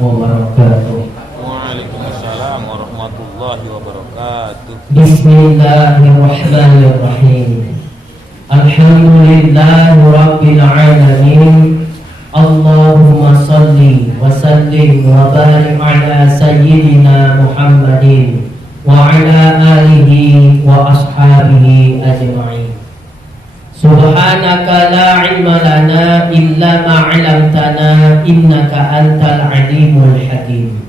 wabarakatuh. Waalaikumsalam warahmatullahi wabarakatuh. Bismillahirrahmanirrahim. Alhamdulillahi rabbil alamin. Allahumma salli wa sallim wa barik ala sayyidina Muhammadin wa ala alihi wa ashabihi ajma'in. Subhanaka la ilma lana illa ma 'allamtana innaka antal alimul hakim.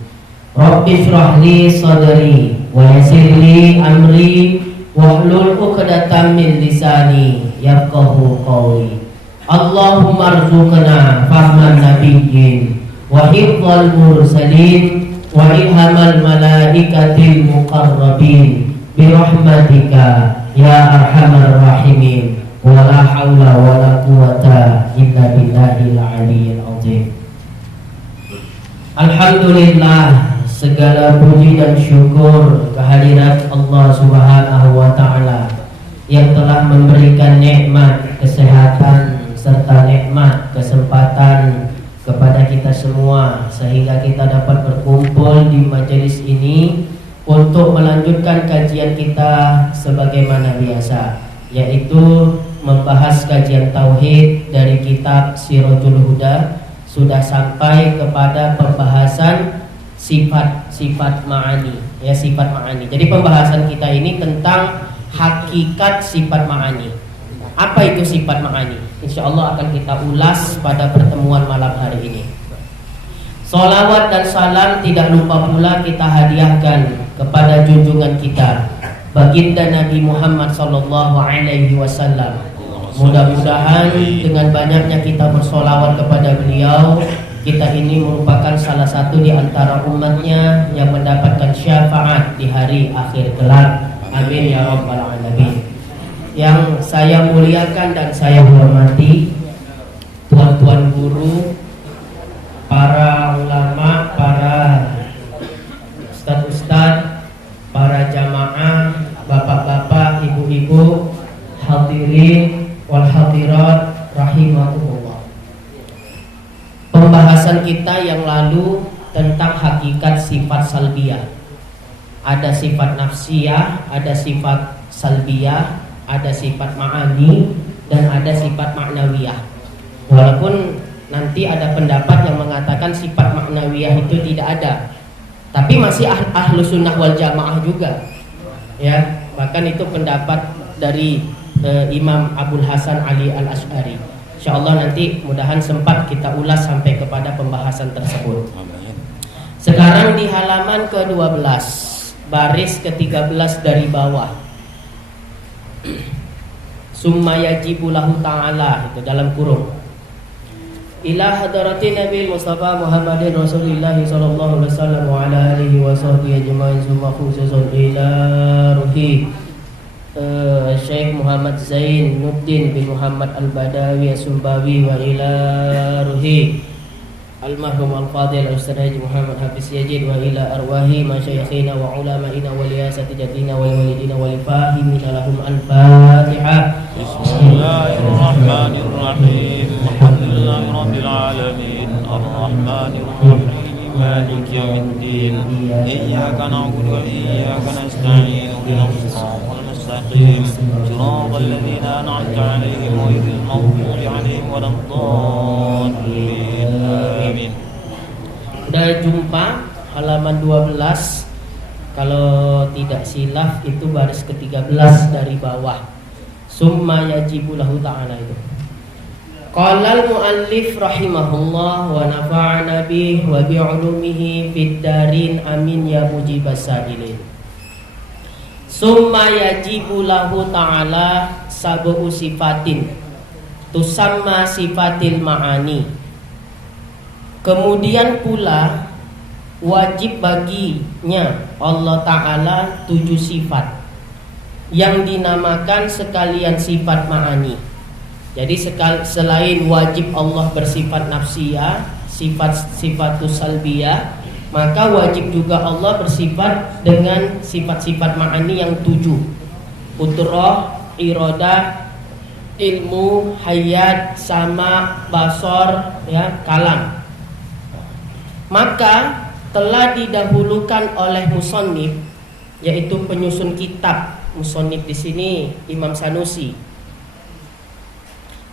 Rabbi shrah li sadri wa yassir li amri wahlul 'uqdatam min lisani yafqahu qawli. Allahumma arzuqna fahman nabiyyin wa hifdzal mursalin wa ilhamal malaikatil muqarrabin bi rahmatika ya arhamar rahimin. Wala haula wala quwata illa billahil aliyyil azim. Alhamdulillah, segala puji dan syukur kehadirat Allah Subhanahu wa taala yang telah memberikan nikmat kesehatan serta nikmat kesempatan kepada kita semua sehingga kita dapat berkumpul di majelis ini untuk melanjutkan kajian kita sebagaimana biasa, yaitu membahas kajian tauhid dari kitab Sirajul Huda. Sudah sampai kepada pembahasan sifat ma'ani, ya, sifat ma'ani. Jadi pembahasan kita ini tentang hakikat sifat ma'ani. Apa itu sifat ma'ani? Insya Allah akan kita ulas pada pertemuan malam hari ini. Salawat dan salam tidak lupa pula kita hadiahkan kepada junjungan kita, baginda Nabi Muhammad sallallahu alaihi wasallam. Mudah-mudahan dengan banyaknya kita bersolawat kepada beliau, kita ini merupakan salah satu di antara umatnya yang mendapatkan syafaat di hari akhir kelak. Amin ya rabbal alamin. Yang saya muliakan dan saya hormati tuan-tuan guru, para ulama, para ustadz-ustadz, para jamaah, bapak-bapak, ibu-ibu, hadirin wal hadirat rahimakumullah. Pembahasan kita yang lalu tentang hakikat sifat salbiyah. Ada sifat nafsiyah, ada sifat salbiyah, ada sifat ma'ani, dan ada sifat maknawiyah. Walaupun nanti ada pendapat yang mengatakan sifat maknawiyah itu tidak ada, tapi masih ahlu sunnah wal jamaah juga, ya. Bahkan itu pendapat dari Imam Abul Hasan Ali Al-Asy'ari. Insyaallah nanti mudahan sempat kita ulas sampai kepada pembahasan tersebut. Sekarang di halaman ke-12, baris ke-13 dari bawah. Summa yajibu lahu ta'ala, itu dalam kurung, ila hadarati Nabi Mustafa Muhammadin Rasulullah sallallahu alaihi wasallam wa ala alihi wa sahbihi ajma'in, summa khususun ila ruhi Syekh Muhammad Zain Nuddin bin Muhammad Al-Badawi As-Sumbawi, wa ila ruhi Al-Mahrum Al-Fadil Ustaz Haji Muhammad Hafiz Yazid, wa ila arwahi masyayikhina wa ulama'ina wa liyasati jadina wa walidina wa lifahimina lahum al-Fatiha. Bismillahirrahmanirrahim. Alhamdulillahi rabbil alamin. Ar-Rahmanirrahim. Maliki yawmiddin. Iyyaka na'budu wa iyyaka nasta'in. Ihdinas siratal mustaqim. Siratal ladzina an'amta 'alaihim ghairil maghdubi 'alaihim waladdallin. Amin. Sudah jumpa halaman 12. Kalau tidak silaf itu baris ke-13 dari bawah. Summa yajibu lahu ta'ala itu. Qala al-muallif rahimahullah wa nafa'ana bihi wa bi'ulumihi fid darin amin ya mujibas sa'ilin. Summa yajibu lahu ta'ala sab'u sifatin tusamma sifatil ma'ani. Kemudian pula wajib baginya Allah Ta'ala 7 sifat yang dinamakan sekalian sifat ma'ani. Jadi selain wajib Allah bersifat nafsiyah, sifat-sifatus salbiyah, maka wajib juga Allah bersifat dengan sifat-sifat ma'ani yang 7. Qudrah, iradah, ilmu, hayat, sama, basor, ya, kalam. Maka telah didahulukan oleh musannif, yaitu penyusun kitab. Musannif di sini Imam Sanusi,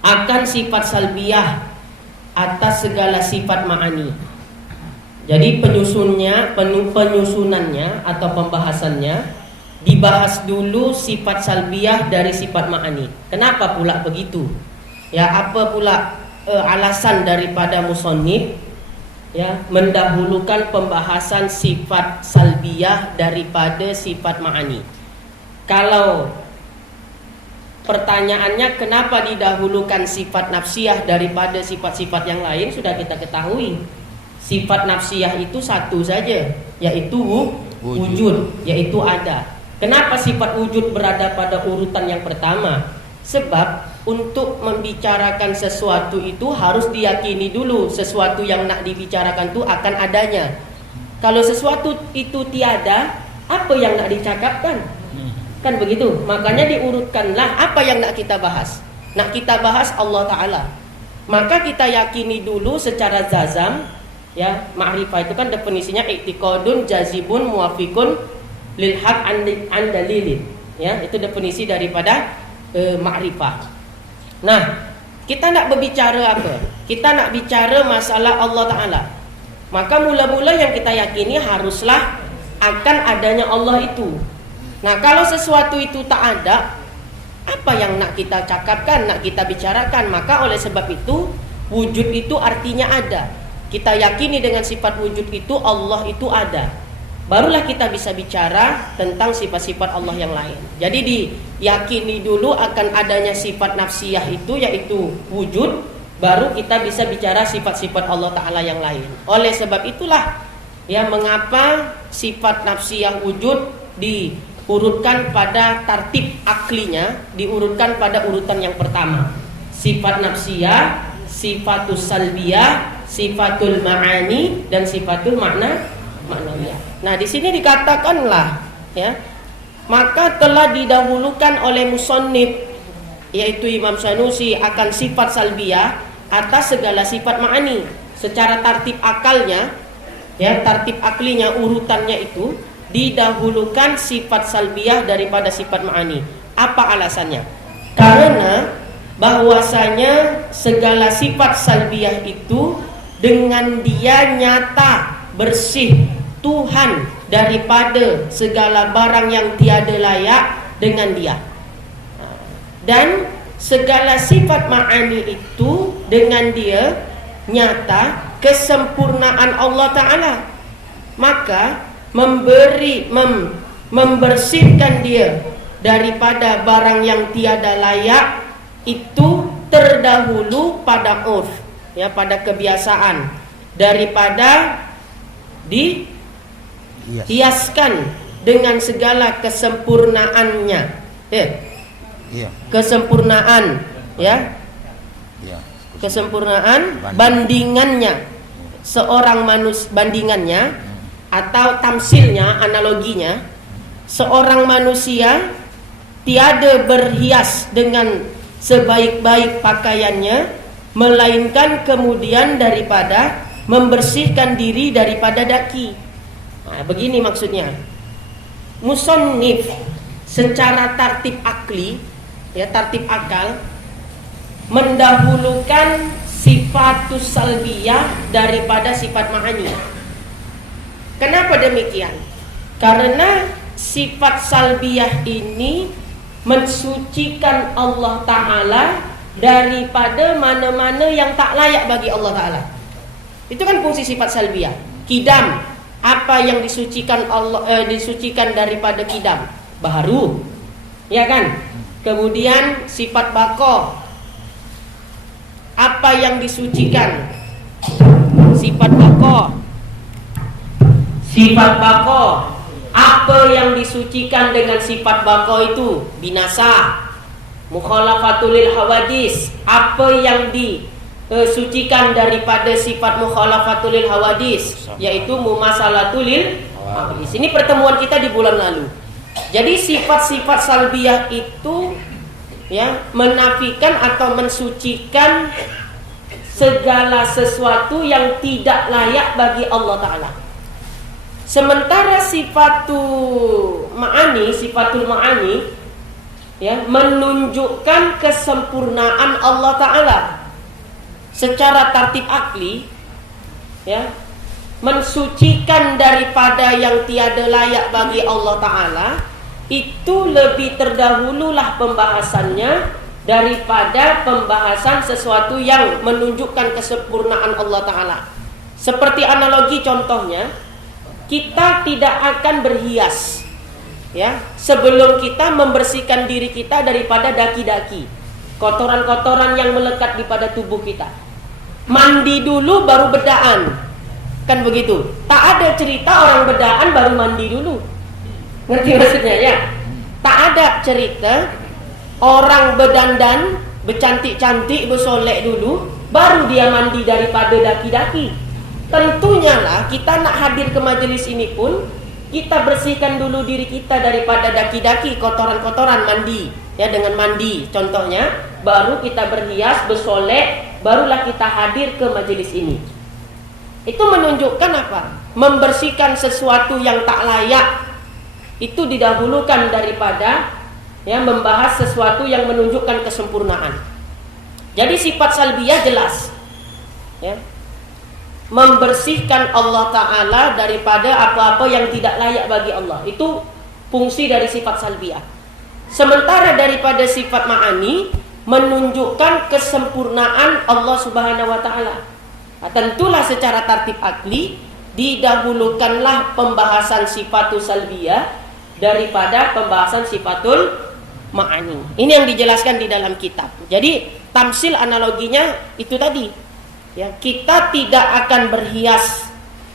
akan sifat salbiyah atas segala sifat ma'ani. Jadi penyusunannya atau pembahasannya dibahas dulu sifat salbiyah dari sifat ma'ani. Kenapa pula begitu? Ya, apa pula alasan daripada musannif ya mendahulukan pembahasan sifat salbiyah daripada sifat ma'ani? Kalau pertanyaannya kenapa didahulukan sifat nafsiyah daripada sifat-sifat yang lain, sudah kita ketahui. Sifat nafsiyah itu satu saja, yaitu wujud, yaitu ada. Kenapa sifat wujud berada pada urutan yang pertama? Sebab untuk membicarakan sesuatu itu harus diyakini dulu sesuatu yang nak dibicarakan itu akan adanya. Kalau sesuatu itu tiada, apa yang nak dicakapkan? Kan begitu. Makanya diurutkanlah apa yang nak kita bahas. Nak kita bahas Allah Ta'ala, maka kita yakini dulu secara jazam. Ya, ma'rifah itu kan definisinya i'tiqadun jazibun muwafiqun lil haq an dalilin. Ya, itu definisi daripada ma'rifah. Nah, kita nak berbicara apa? Kita nak bicara masalah Allah Ta'ala. Maka mula-mula yang kita yakini haruslah akan adanya Allah itu. Nah, kalau sesuatu itu tak ada, apa yang nak kita cakapkan, nak kita bicarakan? Maka oleh sebab itu, wujud itu artinya ada. Kita yakini dengan sifat wujud itu, Allah itu ada. Barulah kita bisa bicara tentang sifat-sifat Allah yang lain. Jadi diyakini dulu akan adanya sifat nafsiyah itu, yaitu wujud, baru kita bisa bicara sifat-sifat Allah Ta'ala yang lain. Oleh sebab itulah, ya, mengapa sifat nafsiyah wujud diurutkan pada tartib aklinya, diurutkan pada urutan yang pertama. Sifat nafsiyah, sifatus salbiyah, sifatul ma'ani, dan sifatul ma'nawiyah. Nah, di sini dikatakanlah, ya, maka telah didahulukan oleh musannif, yaitu Imam Sanusi, akan sifat salbiyah atas segala sifat ma'ani. Secara tartib akalnya, ya, tartib aklinya, urutannya itu didahulukan sifat salbiyah daripada sifat ma'ani. Apa alasannya? Karena bahwasanya segala sifat salbiyah itu dengan dia nyata, bersih, Tuhan daripada segala barang yang tiada layak dengan dia. Dan segala sifat ma'ani itu dengan dia nyata kesempurnaan Allah Ta'ala. Maka membersihkan dia daripada barang yang tiada layak itu terdahulu pada urf, ya, pada kebiasaan, daripada dihiaskan dengan segala kesempurnaannya, ya. Kesempurnaan, ya, kesempurnaan bandingannya seorang manusia, bandingannya atau tamsilnya, analoginya, seorang manusia tiada berhias dengan sebaik-baik pakaiannya, melainkan kemudian daripada membersihkan diri daripada daki. Nah, begini maksudnya. Musannif secara tartib akli, ya, tartib akal, mendahulukan sifatus salbiyah daripada sifat ma'ani. Kenapa demikian? Karena sifat salbiyah ini mensucikan Allah Ta'ala daripada mana-mana yang tak layak bagi Allah Ta'ala. Itu kan fungsi sifat salbiyah. Kidam, apa yang disucikan Allah, disucikan daripada kidam? Baharu, ya kan? Kemudian sifat baqa, apa yang disucikan? Sifat baqa. Sifat baqa, apa yang disucikan dengan sifat baqa itu? Binasa. Mukhalafatul hawadis, apa yang disucikan daripada sifat mukhalafatul hawadis, yaitu mumasalatul hawadis. Ini pertemuan kita di bulan lalu. Jadi sifat-sifat salbiyah itu, ya, menafikan atau mensucikan segala sesuatu yang tidak layak bagi Allah Ta'ala. Sementara sifatul ma'ani ya, menunjukkan kesempurnaan Allah Ta'ala secara tartib akli, ya, mensucikan daripada yang tiada layak bagi Allah Ta'ala. Itu lebih terdahululah pembahasannya daripada pembahasan sesuatu yang menunjukkan kesempurnaan Allah Ta'ala. Seperti analogi contohnya, kita tidak akan berhias, ya, sebelum kita membersihkan diri kita daripada daki-daki, kotoran-kotoran yang melekat di pada tubuh kita. Mandi dulu baru bedaan, kan begitu? Tak ada cerita orang bedaan baru mandi dulu. Ngerti maksudnya ya? Tak ada cerita orang berdandan, bercantik-cantik, bersolek dulu, baru dia mandi daripada daki-daki. Tentunya lah kita nak hadir ke majelis ini pun kita bersihkan dulu diri kita daripada daki-daki, kotoran-kotoran, mandi, ya, dengan mandi contohnya, baru kita berhias, bersolek, barulah kita hadir ke majelis ini. Itu menunjukkan apa? Membersihkan sesuatu yang tak layak itu didahulukan daripada, ya, membahas sesuatu yang menunjukkan kesempurnaan. Jadi sifat salbiyah jelas, ya, membersihkan Allah Ta'ala daripada apa-apa yang tidak layak bagi Allah. Itu fungsi dari sifat salbiyah. Sementara daripada sifat ma'ani menunjukkan kesempurnaan Allah Subhanahu wa Ta'ala. Nah, tentulah secara tartib akli didahulukanlah pembahasan sifatul salbiyah daripada pembahasan sifatul ma'ani. Ini yang dijelaskan di dalam kitab. Jadi tamsil analoginya itu tadi. Ya, kita tidak akan berhias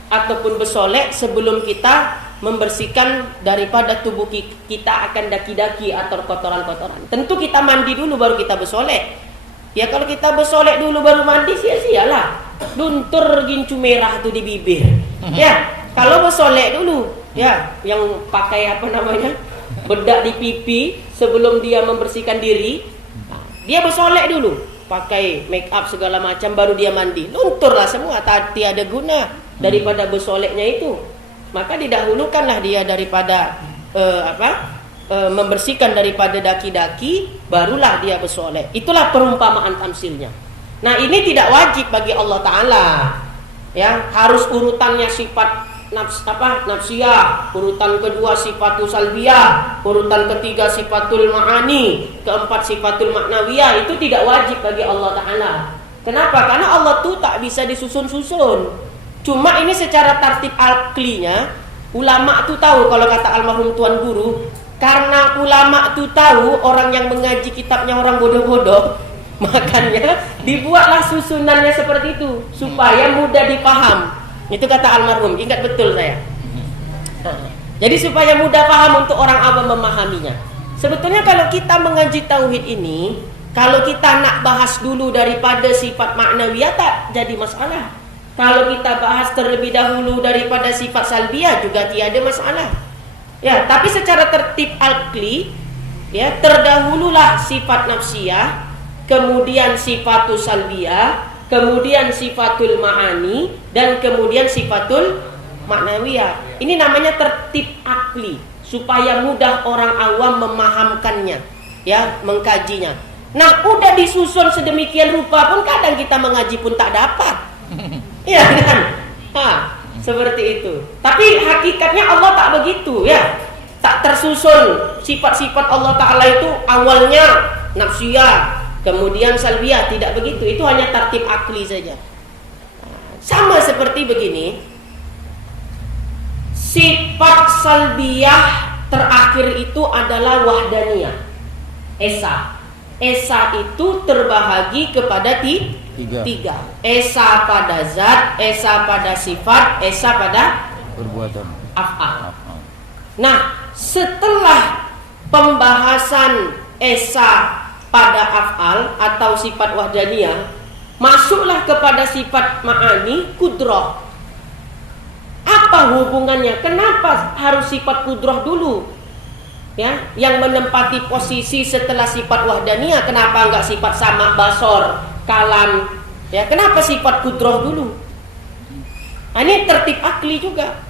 ataupun bersolek sebelum kita membersihkan daripada tubuh kita akan daki-daki atau kotoran-kotoran. Tentu kita mandi dulu baru kita bersolek. Ya, kalau kita bersolek dulu baru mandi sia-sialah. Luntur gincu merah tu di bibir. Ya, kalau bersolek dulu, ya, yang pakai apa namanya? Bedak di pipi sebelum dia membersihkan diri, dia bersolek dulu. Pakai make up segala macam baru dia mandi, lunturlah semua, tiada guna daripada bersoleknya itu. Maka didahulukanlah dia daripada membersihkan daripada daki-daki, barulah dia bersolek. Itulah perumpamaan tamsilnya. Nah, ini tidak wajib bagi Allah Ta'ala, ya, harus urutannya sifat nafsiyah, urutan kedua sifatul salbiyah, urutan ketiga sifatul ma'ani, keempat sifatul maknawiyah. Itu tidak wajib bagi Allah Ta'ala. Kenapa? Karena Allah tuh tak bisa disusun-susun. Cuma ini secara tartib aklinya, ulama tuh tahu, kalau kata almarhum tuan guru, karena ulama tuh tahu orang yang mengaji kitabnya orang bodoh-bodoh, makanya dibuatlah susunannya seperti itu supaya mudah dipaham. Itu kata almarhum, ingat betul saya. Jadi supaya mudah paham untuk orang awam memahaminya. Sebetulnya kalau kita mengaji tauhid ini, kalau kita nak bahas dulu daripada sifat maknawiyah tak jadi masalah. Kalau kita bahas terlebih dahulu daripada sifat salbiyah juga tiada masalah. Ya, tapi secara tertib akli, ya, terdahululah sifat nafsiyah, kemudian sifatul salbiyah, kemudian sifatul ma'ani, dan kemudian sifatul maknawiyah. Ini namanya tertib akli, supaya mudah orang awam memahamkannya, ya, mengkajinya. Nah, udah disusun sedemikian rupa pun kadang kita mengaji pun tak dapat. Iya kan? Seperti itu. Tapi hakikatnya Allah tak begitu, ya. Tak tersusun sifat-sifat Allah Ta'ala itu awalnya nafsiyah, kemudian salbiyah, tidak begitu. Itu hanya tartib akli saja. Sama seperti begini. Sifat salbiyah terakhir itu adalah wahdaniyah, esa. Esa itu terbahagi kepada tiga. Esa pada zat, esa pada sifat, esa pada perbuatan, af'al. Nah, setelah pembahasan esa pada af'al atau sifat wahdaniyah, masuklah kepada sifat ma'ani, kudrah. Apa hubungannya? Kenapa harus sifat kudrah dulu? Ya, yang menempati posisi setelah sifat wahdaniyah. Kenapa enggak sifat sama, basor, kalam, Ya, kenapa sifat kudrah dulu? Nah, ini tertib akli juga.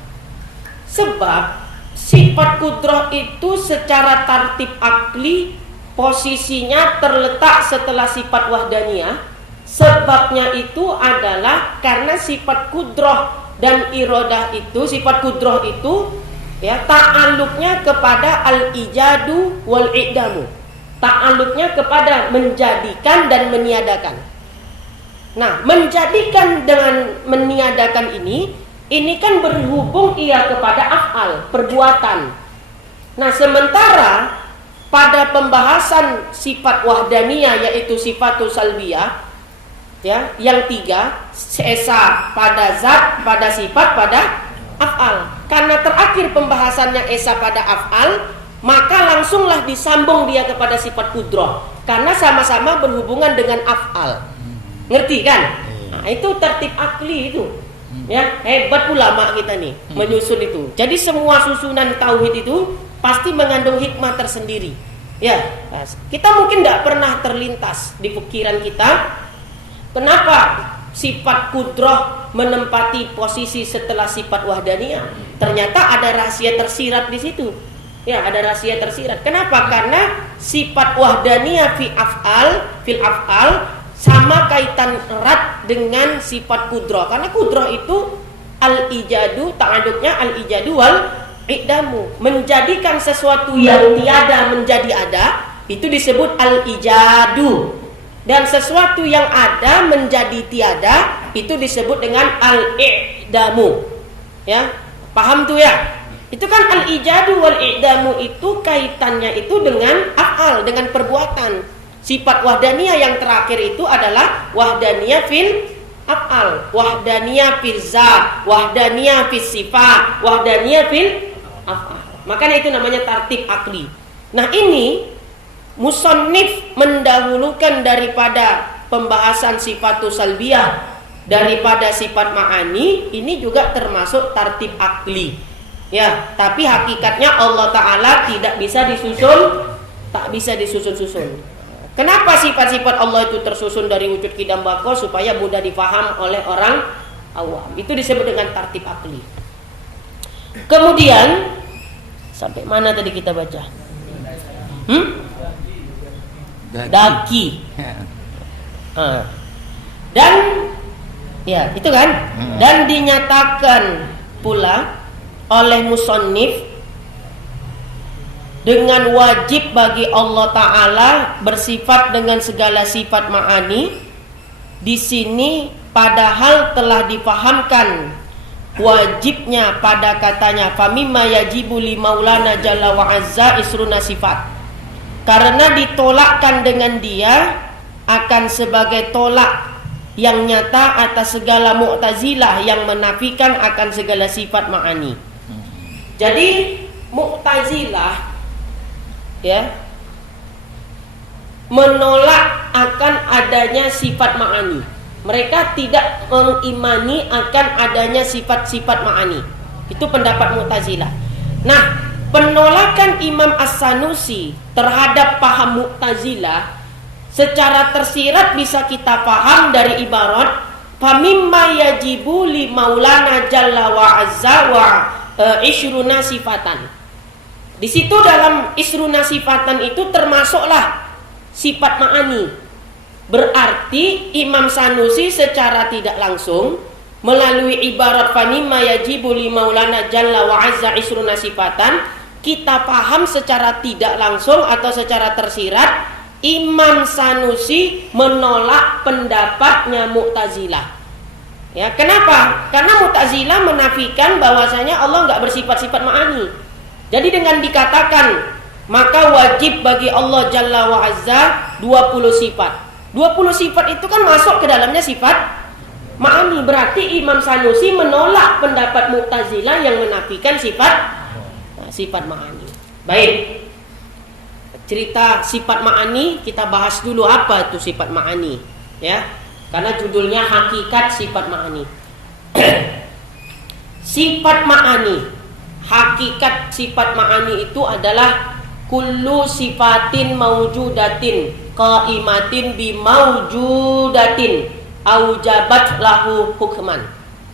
Sebab sifat kudrah itu secara tertib akli posisinya terletak setelah sifat wahdaniyah. Sebabnya itu adalah karena sifat kudrah dan iradah itu, sifat kudrah itu ya ta'alluqnya kepada al-ijadu wal i'damu. Ta'alluqnya kepada menjadikan dan meniadakan. Nah, menjadikan dengan meniadakan ini kan berhubung ia kepada af'al, perbuatan. Nah, sementara pada pembahasan sifat wahdaniyah yaitu sifatul salbiyah, ya, yang 3, esa pada zat, pada sifat, pada af'al. Karena terakhir pembahasannya esa pada af'al, maka langsunglah disambung dia kepada sifat kudrah. Karena sama-sama berhubungan dengan af'al. Ngerti kan? Nah, itu tertib akli itu. Ya, hebat ulama kita nih menyusun itu. Jadi semua susunan tauhid itu pasti mengandung hikmah tersendiri. Ya, kita mungkin tidak pernah terlintas di pikiran kita kenapa sifat kudrah menempati posisi setelah sifat wahdaniyah. Ternyata ada rahasia tersirat di situ. Ya, ada rahasia tersirat. Kenapa? Karena sifat wahdaniyah fil af'al sama kaitan erat dengan sifat kudrah. Karena kudrah itu al-ijadu, ta'aduknya al-ijadu wal i'damu. Menjadikan sesuatu yang tiada menjadi ada, itu disebut al-ijadu. Dan sesuatu yang ada menjadi tiada, itu disebut dengan al-i'damu. Ya, paham tuh ya? Itu kan al-ijadu wal i'damu itu kaitannya itu dengan af'al, dengan perbuatan. Sifat wahdaniyah yang terakhir itu adalah wahdaniyah fil af'al, wahdaniyah fil zat, wahdaniyah fil sifat, wahdaniyah fil af'al. Makanya itu namanya tartib akli. Nah, ini musannif mendahulukan daripada pembahasan sifatus salbiyah daripada sifat ma'ani, ini juga termasuk tartib akli. Ya, tapi hakikatnya Allah Ta'ala tidak bisa disusun, tak bisa disusun-susun. Kenapa sifat-sifat Allah itu tersusun dari wujud kidam bako supaya mudah difaham oleh orang awam. Itu disebut dengan tartib akli. Kemudian sampai mana tadi kita baca? Daki. Dan ya, itu kan? Dan dinyatakan pula oleh musannif dengan wajib bagi Allah Ta'ala bersifat dengan segala sifat ma'ani. Di sini padahal telah dipahamkan wajibnya pada katanya famimma yajibu li maulana jalla wa azza isruna sifat. Karena ditolakkan dengan dia akan sebagai tolak yang nyata atas segala Mu'tazilah yang menafikan akan segala sifat ma'ani. Jadi Mu'tazilah ya menolak akan adanya sifat ma'ani. Mereka tidak mengimani akan adanya sifat-sifat ma'ani. Itu pendapat Mu'tazilah. Nah, penolakan Imam As-Sanusi terhadap paham Mu'tazilah secara tersirat bisa kita paham dari ibarat famimma yajibu li maulana jalla wa azza wa ishruna sifatan. Di situ dalam isruna sifatan itu termasuklah sifat ma'ani. Berarti Imam Sanusi secara tidak langsung melalui ibarat famimma yajibu li maulana jalla wa azza isruna sifatan, kita paham secara tidak langsung atau secara tersirat Imam Sanusi menolak pendapatnya Mu'tazilah. Ya, kenapa? Karena Mu'tazilah menafikan bahwasanya Allah enggak bersifat-sifat ma'ani. Jadi dengan dikatakan maka wajib bagi Allah Jalla wa Azza 20 sifat. 20 sifat itu kan masuk ke dalamnya sifat ma'ani. Berarti Imam Sanusi menolak pendapat Mu'tazilah yang menafikan sifat ma'ani. Baik. Cerita sifat ma'ani kita bahas dulu apa itu sifat ma'ani, ya. Karena judulnya hakikat sifat ma'ani. Sifat ma'ani. Hakikat sifat ma'ani itu adalah kullu sifatin maujudatin qaimatin bi maujudatin aujabat lahu hukman.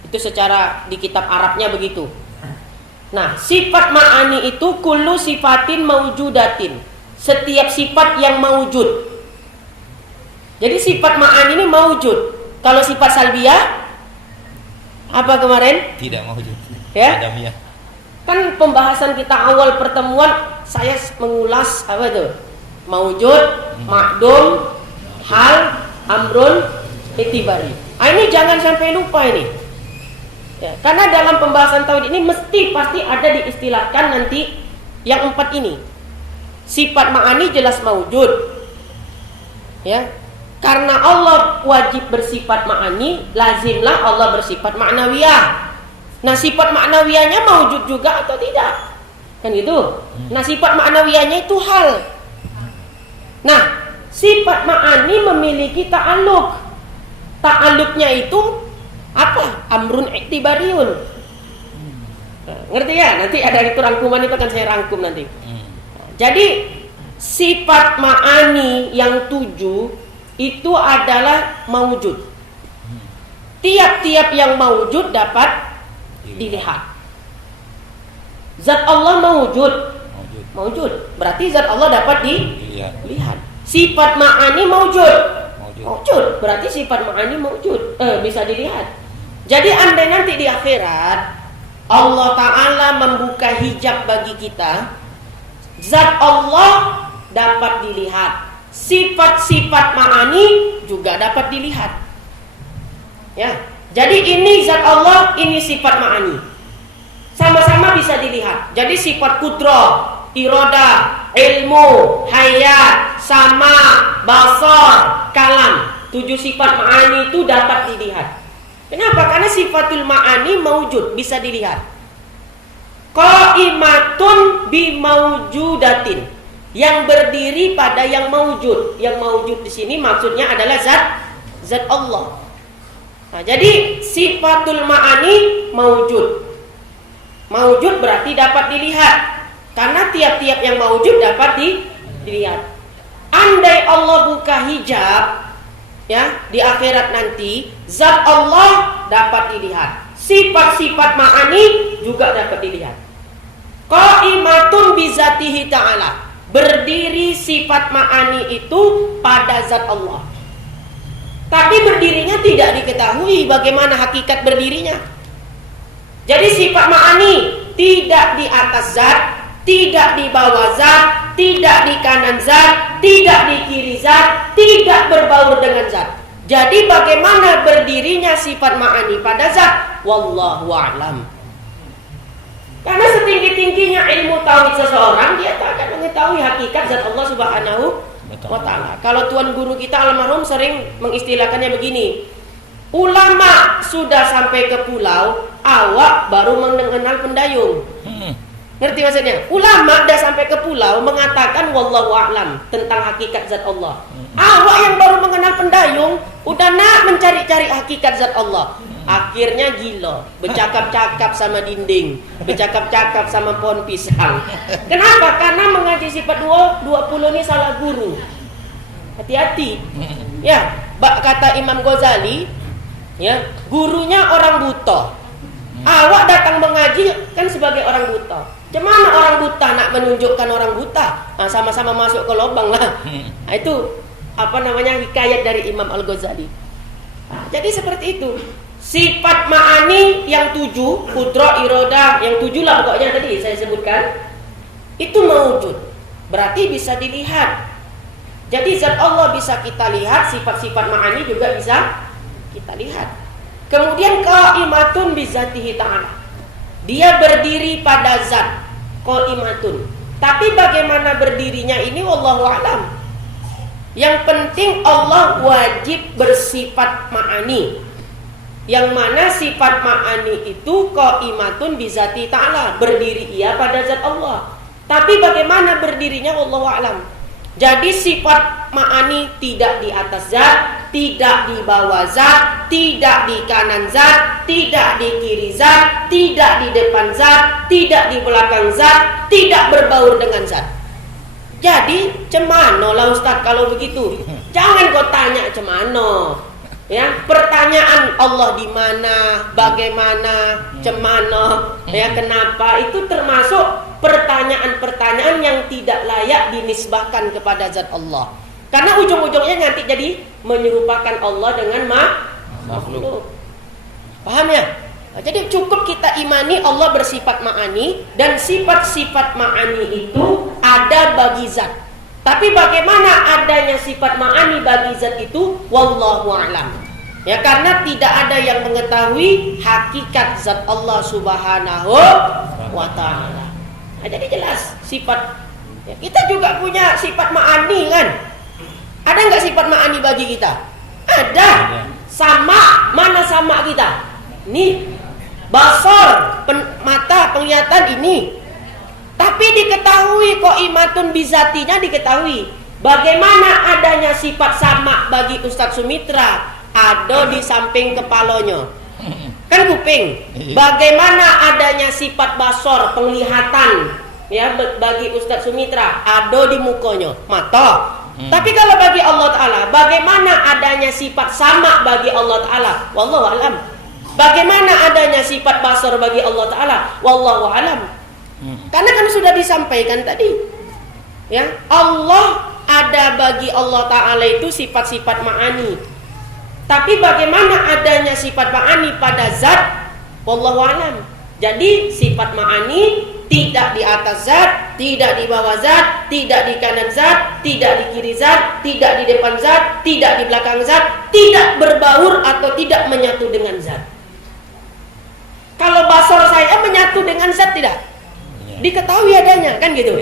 Itu secara di kitab Arabnya begitu. Nah, sifat ma'ani itu kullu sifatin maujudatin. Setiap sifat yang maujud. Jadi sifat ma'ani ini maujud. Kalau sifat salbiyah apa kemarin? Tidak maujud. Ya? Adamiyah. Kan pembahasan kita awal pertemuan saya mengulas apa tuh? Maujud, makdum, hal, amrun, itibari. Ini jangan sampai lupa ini. Ya, karena dalam pembahasan tauhid ini mesti pasti ada diistilahkan nanti yang 4 ini. Sifat ma'ani jelas maujud. Ya. Karena Allah wajib bersifat ma'ani, lazimlah Allah bersifat ma'nawiyah. Nah, sifat ma'nawiyahnya maujud juga atau tidak? Kan gitu. Nah, sifat ma'nawiyahnya itu hal. Nah, sifat ma'ani memiliki ta'alluq. Ta'alluqnya itu apa? Amrun iktibariun. Ngerti ya? Nanti ada itu rangkuman itu akan saya rangkum nanti. Jadi sifat ma'ani yang 7 itu adalah maujud. Tiap-tiap yang maujud dapat dilihat. Zat Allah maujud. Berarti zat Allah dapat dilihat. Sifat ma'ani maujud. Berarti sifat ma'ani maujud. Bisa dilihat. Jadi andai nanti di akhirat Allah Ta'ala membuka hijab bagi kita, zat Allah dapat dilihat. Sifat-sifat ma'ani juga dapat dilihat. Ya. Jadi ini zat Allah, ini sifat ma'ani. Sama-sama bisa dilihat. Jadi sifat kudrah, iradah, ilmu, hayat, sama, basar, kalam. 7 sifat ma'ani itu dapat dilihat. Kenapa? Karena sifatul ma'ani maujud, bisa dilihat. Qaimatun bi maujudatin. Yang berdiri pada yang maujud. Yang maujud di sini maksudnya adalah zat Allah. Nah, jadi sifatul ma'ani maujud. Maujud berarti dapat dilihat. Karena tiap-tiap yang maujud dapat dilihat. Andai Allah buka hijab, ya, di akhirat nanti, zat Allah dapat dilihat. Sifat-sifat ma'ani juga dapat dilihat. Qaimatun bi zatihi ta'ala. Berdiri sifat ma'ani itu pada zat Allah. Tapi berdirinya tidak diketahui bagaimana hakikat berdirinya. Jadi sifat ma'ani tidak di atas zat, tidak di bawah zat, tidak di kanan zat, tidak di kiri zat, tidak berbaur dengan zat. Jadi bagaimana berdirinya sifat ma'ani pada zat? Wallahu a'lam. Karena setinggi-tingginya ilmu tauhid seseorang, dia tak akan mengetahui hakikat zat Allah Subhanahu wa ta'ala. Kalau tuan guru kita almarhum sering mengistilahkannya begini. Ulama sudah sampai ke pulau, awak baru mengenal pendayung. Ngerti maksudnya? Ulama dah sampai ke pulau mengatakan wallahu a'lam tentang hakikat zat Allah. Awak yang baru mengenal pendayung udah nak mencari-cari hakikat zat Allah. Akhirnya gila, bercakap-cakap sama dinding, bercakap-cakap sama pohon pisang. Kenapa? Karena mengaji sifat 20 ini salah guru. Hati-hati. Ya, kata Imam Ghazali, ya, gurunya orang buta. Awak datang mengaji kan sebagai orang buta. Gimana orang buta nak menunjukkan orang buta? Nah, sama-sama masuk ke lubang lah. Nah, itu apa namanya hikayat dari Imam Al-Ghazali. Nah, jadi seperti itu. Sifat ma'ani yang 7, kudrah, iradah, yang 7 lah pokoknya tadi saya sebutkan, itu maujud. Berarti bisa dilihat. Jadi zat Allah bisa kita lihat, sifat-sifat ma'ani juga bisa kita lihat. Kemudian qaimatun bi zatihi ta'ala. Dia berdiri pada zat, qaimatun. Tapi bagaimana berdirinya ini wallahu a'lam. Yang penting Allah wajib bersifat ma'ani. Yang mana sifat ma'ani itu qaimatun bi zati ta'ala, berdiri ia pada zat Allah. Tapi bagaimana berdirinya wallahu a'lam. Jadi sifat ma'ani tidak di atas zat, tidak di bawah zat, tidak di kanan zat, tidak di kiri zat, tidak di depan zat, tidak di belakang zat, tidak berbaur dengan zat. Jadi cemano lah Ustaz kalau begitu. Jangan kau tanya cemano. Ya, pertanyaan Allah di mana, bagaimana, cemana, ya kenapa, itu termasuk pertanyaan-pertanyaan yang tidak layak dinisbahkan kepada zat Allah. Karena ujung-ujungnya nanti jadi menyerupakan Allah dengan makhluk. Paham ya? Nah, jadi cukup kita imani Allah bersifat ma'ani, dan sifat-sifat ma'ani itu ada bagi zat. Tapi bagaimana adanya sifat ma'ani bagi zat itu, wallahu a'lam. Ya, karena tidak ada yang mengetahui hakikat zat Allah Subhanahu wa ta'ala. Nah, jadi jelas sifat. Ya, kita juga punya sifat ma'ani kan? Ada nggak sifat ma'ani bagi kita? Ada. Sama, mana sama kita? Ini basar, mata, penglihatan ini. Tapi diketahui kok imatun bizatinya diketahui. Bagaimana adanya sifat sama bagi Ustadz Sumitra? Ada di samping kepalanya. Kan kuping. Bagaimana adanya sifat basar, penglihatan ya bagi Ustadz Sumitra? Ada di mukanya, mata. Tapi kalau bagi Allah Ta'ala, bagaimana adanya sifat sama bagi Allah Ta'ala? Wallahu a'lam. Bagaimana adanya sifat basar bagi Allah Ta'ala? Wallahu a'lam. Karena kan sudah disampaikan tadi, ya, Allah ada bagi Allah Ta'ala itu sifat-sifat ma'ani. Tapi bagaimana adanya sifat ma'ani pada zat? Wallahu a'lam. Jadi sifat ma'ani tidak di atas zat, tidak di bawah zat, tidak di kanan zat, tidak di kiri zat, tidak di depan zat, tidak di belakang zat, tidak berbaur atau tidak menyatu dengan zat. Kalau basar saya menyatu dengan zat tidak? Diketahui adanya, kan gitu.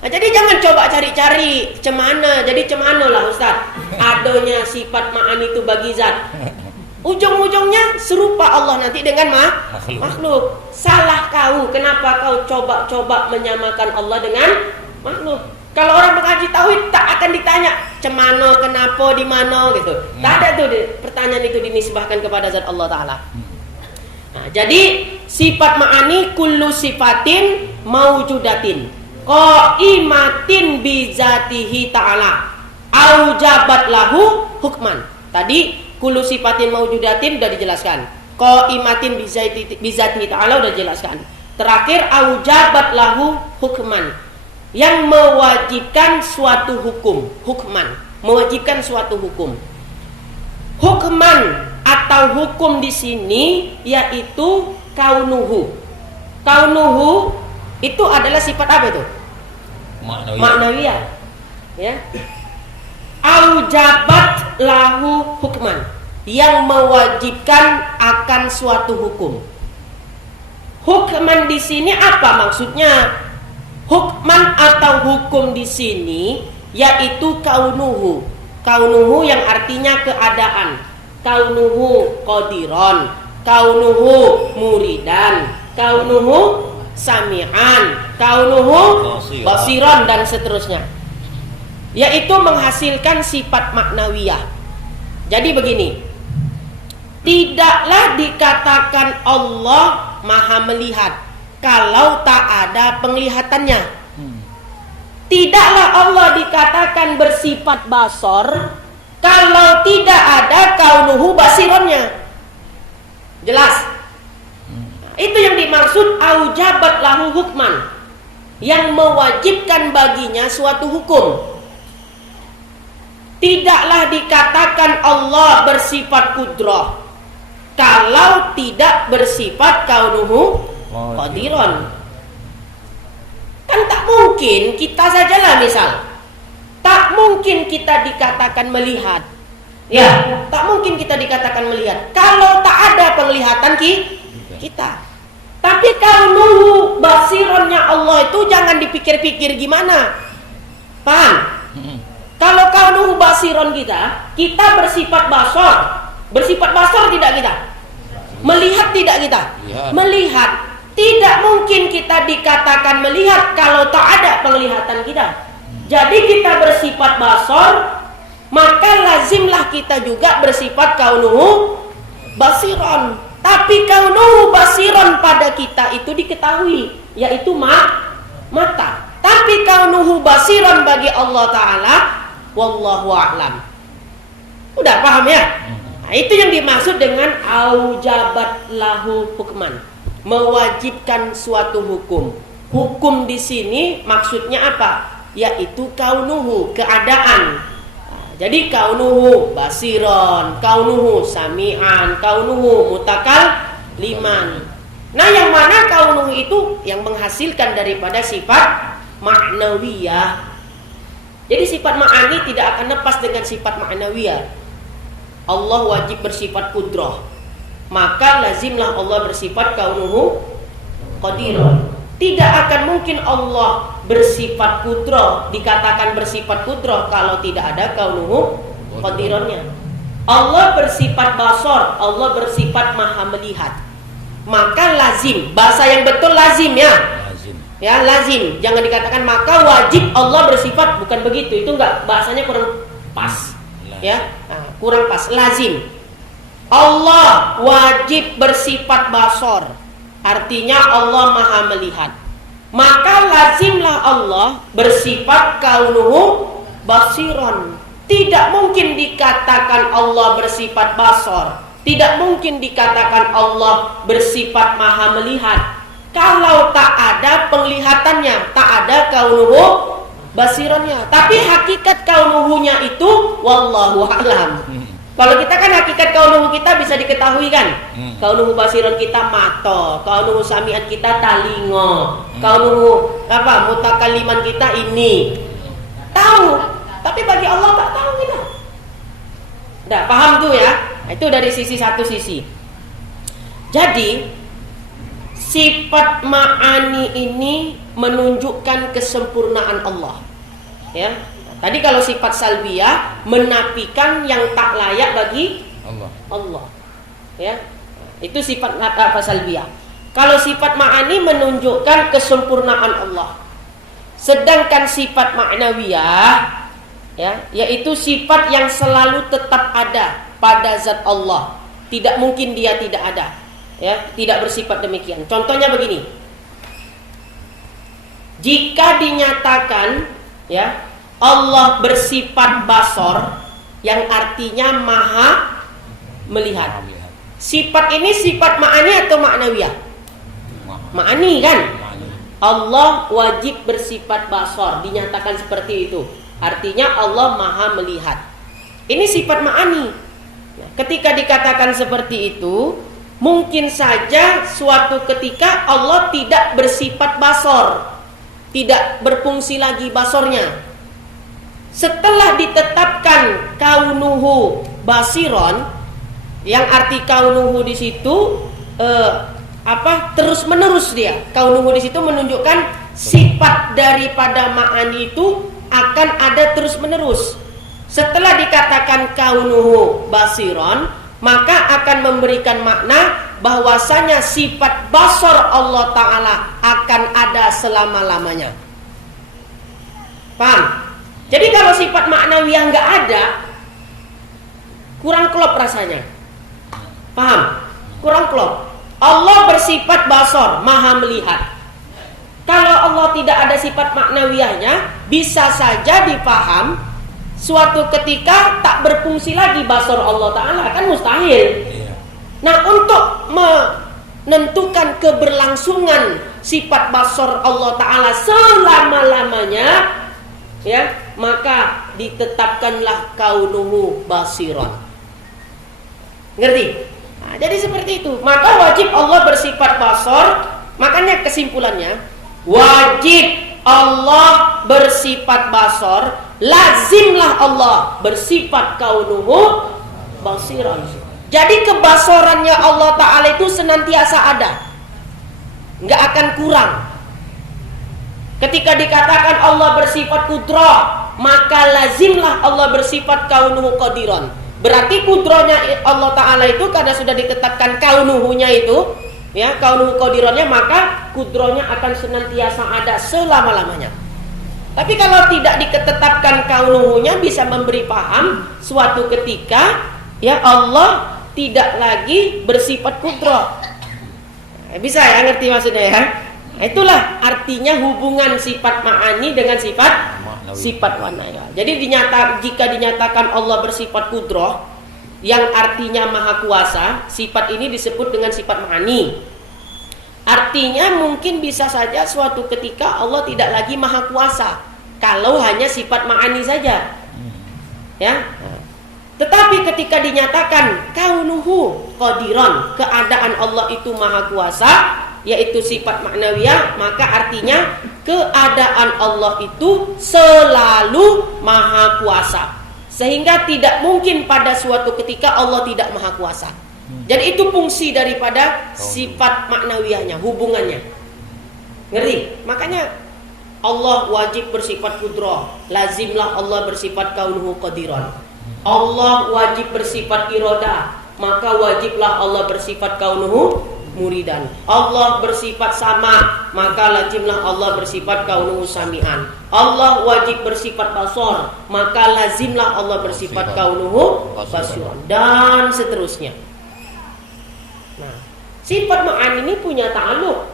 Nah, jadi jangan coba cari-cari cemana. Jadi cemana lah Ustaz adanya sifat ma'ani itu bagi zat. Ujung-ujungnya serupa Allah nanti dengan makhluk. Salah kau, kenapa kau coba-coba menyamakan Allah dengan makhluk? Kalau orang mengaji tauhid tak akan ditanya cemana, kenapa, di mana gitu. Tak ada tuh pertanyaan itu dinisbahkan kepada zat Allah Ta'ala. Nah, jadi sifat ma'ani kullu sifatin maujudatin qaimatin bizatihi ta'ala aujabat lahu hukman. Tadi kullu sifatin maujudatin sudah dijelaskan, qaimatin bizatihi ta'ala sudah dijelaskan. Terakhir aujabat lahu hukman, yang mewajibkan suatu hukum. Hukman, mewajibkan suatu hukum. Hukman atau hukum di sini yaitu kaunuhu. Kaunuhu itu adalah sifat apa itu? Maknawiyah. Ya. Aujabat lahu hukman, yang mewajibkan akan suatu hukum. Hukman di sini apa maksudnya? Hukman atau hukum di sini yaitu kaunuhu. Kaunuhu yang artinya keadaan. Kaunuhu qadiran, kaunuhu muridan, kaunuhu sami'an, kaunuhu basiran, dan seterusnya. Yaitu menghasilkan sifat maknawiyah. Jadi begini, tidaklah dikatakan Allah maha melihat kalau tak ada penglihatannya. Tidaklah Allah dikatakan bersifat basar kalau tidak ada kaunuhu basironnya. Jelas? Itu yang dimaksud aujabat lahu hukman, yang mewajibkan baginya suatu hukum. Tidaklah dikatakan Allah bersifat kudrah kalau tidak bersifat kaunuhu qadiron. Kan tak mungkin kita sajalah misal, tak mungkin kita dikatakan melihat. Ya, tak mungkin kita dikatakan melihat kalau tak ada penglihatan kita. Tapi kaunuhu basironnya Allah itu jangan dipikir-pikir gimana. Paham? Kalau kaunuhu basiron kita bersifat basar. Bersifat basar tidak kita? Melihat tidak kita? Melihat. Tidak mungkin kita dikatakan melihat kalau tak ada penglihatan kita. Jadi kita bersifat basar, maka lazimlah kita juga bersifat kaunuhu basiron. Tapi kaunuhu basiron pada kita itu diketahui, yaitu mata. Tapi kaunuhu basiron bagi Allah Ta'ala, wallahu a'lam. Udah paham ya? Nah, itu yang dimaksud dengan aujabat lahu hukman, mewajibkan suatu hukum. Hukum di sini maksudnya apa? Yaitu kaunuhu, keadaan. Nah, jadi kaunuhu basiron, kaunuhu sami'an, kaunuhu mutakalliman. Nah, yang mana kaunuhu itu yang menghasilkan daripada sifat ma'nawiyah. Jadi sifat ma'ani tidak akan lepas dengan sifat ma'nawiyah. Allah wajib bersifat qudrah, maka lazimlah Allah bersifat kaunuhu qadirah. Tidak akan mungkin Allah bersifat qudrah, dikatakan bersifat qudrah kalau tidak ada kaunuhu qadirahnya. Allah bersifat basar, Allah bersifat maha melihat. Maka lazim, bahasa yang betul lazim ya. Ya, lazim. Jangan dikatakan maka wajib Allah bersifat, bukan begitu. Itu enggak, bahasanya kurang pas. Ya, nah, kurang pas. Lazim. Allah wajib bersifat basar. Artinya Allah maha melihat. Maka lazimlah Allah bersifat kaunuhu basiron. Tidak mungkin dikatakan Allah bersifat basar. Tidak mungkin dikatakan Allah bersifat maha melihat kalau tak ada penglihatannya, tak ada kaunuhu basironnya. Tapi hakikat kaunuhunya itu wallahu a'lam. Kalau kita kan hakikat kaunuhu kita bisa diketahui kan. Kaunuhu basiron kita mata, kaunuhu sami'an kita talingo, kaunuhu mutakalliman kita ini. Tahu, tapi bagi Allah tak tahu kita. Dah paham tuh ya? Itu dari satu sisi. Jadi sifat ma'ani ini menunjukkan kesempurnaan Allah. Ya. Tadi kalau sifat salbiyah menafikan yang tak layak bagi Allah. Ya. Itu sifat salbiyah. Kalau sifat ma'ani menunjukkan kesempurnaan Allah. Sedangkan sifat ma'nawiyah ya, yaitu sifat yang selalu tetap ada pada zat Allah. Tidak mungkin dia tidak ada. Ya, tidak bersifat demikian. Contohnya begini. Jika dinyatakan ya Allah bersifat basar, yang artinya maha melihat. Sifat ini sifat ma'ani atau ma'nawiyah? Ma'ani kan? Allah wajib bersifat basar, dinyatakan seperti itu. Artinya Allah maha melihat. Ini sifat ma'ani. Ketika dikatakan seperti itu, mungkin saja suatu ketika Allah tidak bersifat basar, tidak berfungsi lagi basornya. Setelah ditetapkan kaunuhu basiron, yang arti kaunuhu di situ terus menerus dia. Kaunuhu di situ menunjukkan sifat daripada ma'ani itu akan ada terus menerus. Setelah dikatakan kaunuhu basiron, maka akan memberikan makna bahwasanya sifat basar Allah Ta'ala akan ada selama-lamanya. Paham? Jadi kalau sifat ma'nawiyah nggak ada, kurang klop rasanya. Paham? Kurang klop. Allah bersifat basar, maha melihat. Kalau Allah tidak ada sifat ma'nawiyahnya, bisa saja dipaham suatu ketika tak berfungsi lagi basar Allah Ta'ala, kan mustahil. Nah, untuk menentukan keberlangsungan sifat basar Allah Ta'ala selama-lamanya, ya, maka ditetapkanlah kaunuhu basiron. Ngerti? Nah, jadi seperti itu. Maka wajib Allah bersifat basar. Makanya kesimpulannya, wajib Allah bersifat basar, lazimlah Allah bersifat kaunuhu basiron. Jadi kebasarannya Allah Ta'ala itu senantiasa ada, nggak akan kurang. Ketika dikatakan Allah bersifat qudrah, maka lazimlah Allah bersifat kaunuhu qadiran. Berarti qudrahnya Allah Ta'ala itu karena sudah ditetapkan kaunuhunya itu, ya, kaunuhu qadirannya, maka qudrahnya akan senantiasa ada selama-lamanya. Tapi kalau tidak ditetapkan kaunuhunya, bisa memberi paham suatu ketika ya Allah tidak lagi bersifat qudrah. Bisa ya, ngerti maksudnya ya? Itulah artinya hubungan sifat ma'ani dengan sifat ma'nawiyah. Jadi jika dinyatakan Allah bersifat qudrah, yang artinya maha kuasa. Sifat ini disebut dengan sifat ma'ani. Artinya mungkin bisa saja suatu ketika Allah tidak lagi maha kuasa kalau hanya sifat ma'ani saja. Ya. Tetapi ketika dinyatakan kaunuhu qadiran, keadaan Allah itu maha kuasa, yaitu sifat maknawiyah, maka artinya keadaan Allah itu selalu maha kuasa. Sehingga tidak mungkin pada suatu ketika Allah tidak maha kuasa. Jadi itu fungsi daripada sifat maknawiyahnya, hubungannya. Ngerti? Makanya Allah wajib bersifat kudrah, lazimlah Allah bersifat kaunuhu qadiran. Allah wajib bersifat iradah, maka wajiblah Allah bersifat kaunuhu muridan. Allah bersifat sama, maka lazimlah Allah bersifat kaunuhu sami'an. Allah wajib bersifat basar, maka lazimlah Allah bersifat kaunuhu basiran, dan seterusnya. Nah, sifat ma'ani ini punya ta'aluk.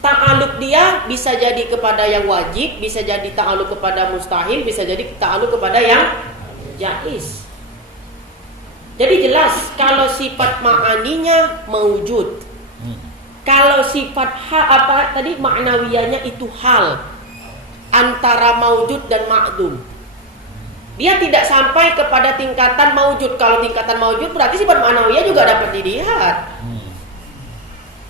Ta'aluk dia bisa jadi kepada yang wajib, bisa jadi ta'aluk kepada mustahil, bisa jadi ta'aluk kepada yang jaiz. Jadi jelas kalau sifat ma'aninya mawjud. Kalau sifat tadi maknawiyahnya itu hal antara mawjud dan ma'dum. Dia tidak sampai kepada tingkatan mawjud. Kalau tingkatan mawjud berarti sifat ma'nawiyah juga dapat dilihat.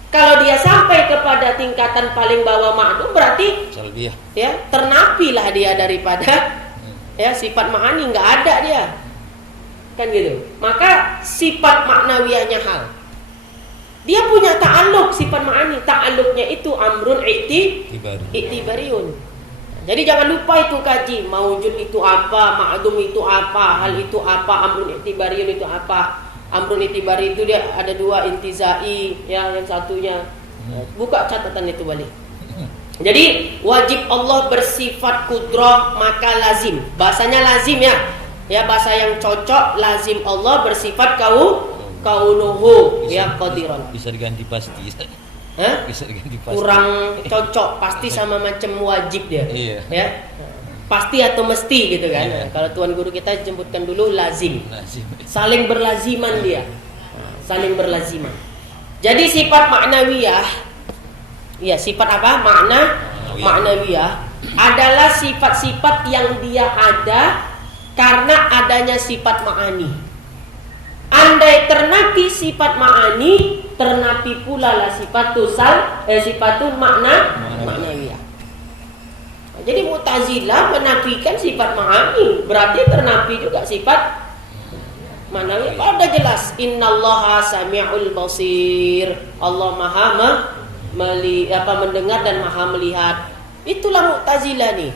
Kalau dia sampai kepada tingkatan paling bawah ma'dum berarti ya ternapilah dia daripada ya sifat ma'ani, nggak ada dia, kan gitu. Maka sifat maknawiyahnya hal, dia punya ta'aluk. Sifat ma'ani ta'aluknya itu amrun i'tibariun. Jadi jangan lupa itu kaji, mawjud itu apa, ma'dum itu apa, hal itu apa, amrun i'tibariun itu apa. Amrun i'tibari itu dia ada dua, intizai ya, yang satunya buka catatan itu balik. Jadi wajib Allah bersifat kudrah, maka lazim. Bahasanya lazim ya. Ya, bahasa yang cocok, lazim Allah bersifat kaunuhu ya qadiran. Bisa diganti pasti. Hah? Bisa diganti pasti. Kurang cocok, pasti sama macam wajib dia. Iya. Ya. Pasti atau mesti gitu kan. Iya. Kalau tuan guru kita jemputkan dulu lazim. Saling berlaziman dia. Saling berlaziman. Jadi sifat maknawiyah, ya, sifat apa? Maknawiyah adalah sifat-sifat yang dia ada karena adanya sifat ma'ani. Andai ternapi sifat ma'ani, ternapi pula lah sifatun maknawiyah. Jadi Mu'tazilah menafikan sifat ma'ani, berarti ternapi juga sifat maknawiyah. Pada jelas innallaha sami'ul basir. Allah Maha mendengar dan Maha melihat. Itulah Mu'tazilah nih.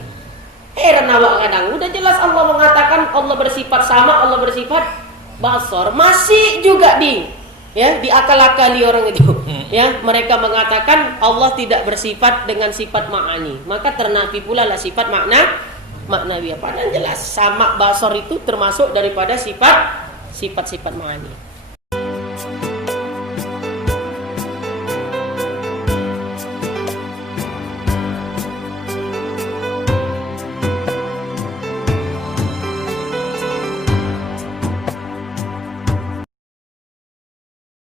Heran awak kadang. Udah jelas Allah mengatakan Allah bersifat sama, Allah bersifat basar, masih juga diakal-akali orang itu. Ya, mereka mengatakan Allah tidak bersifat dengan sifat ma'ani, maka ternafi pula lah sifat maknawiyah. Padahal jelas sama basar itu termasuk daripada sifat-sifat ma'ani.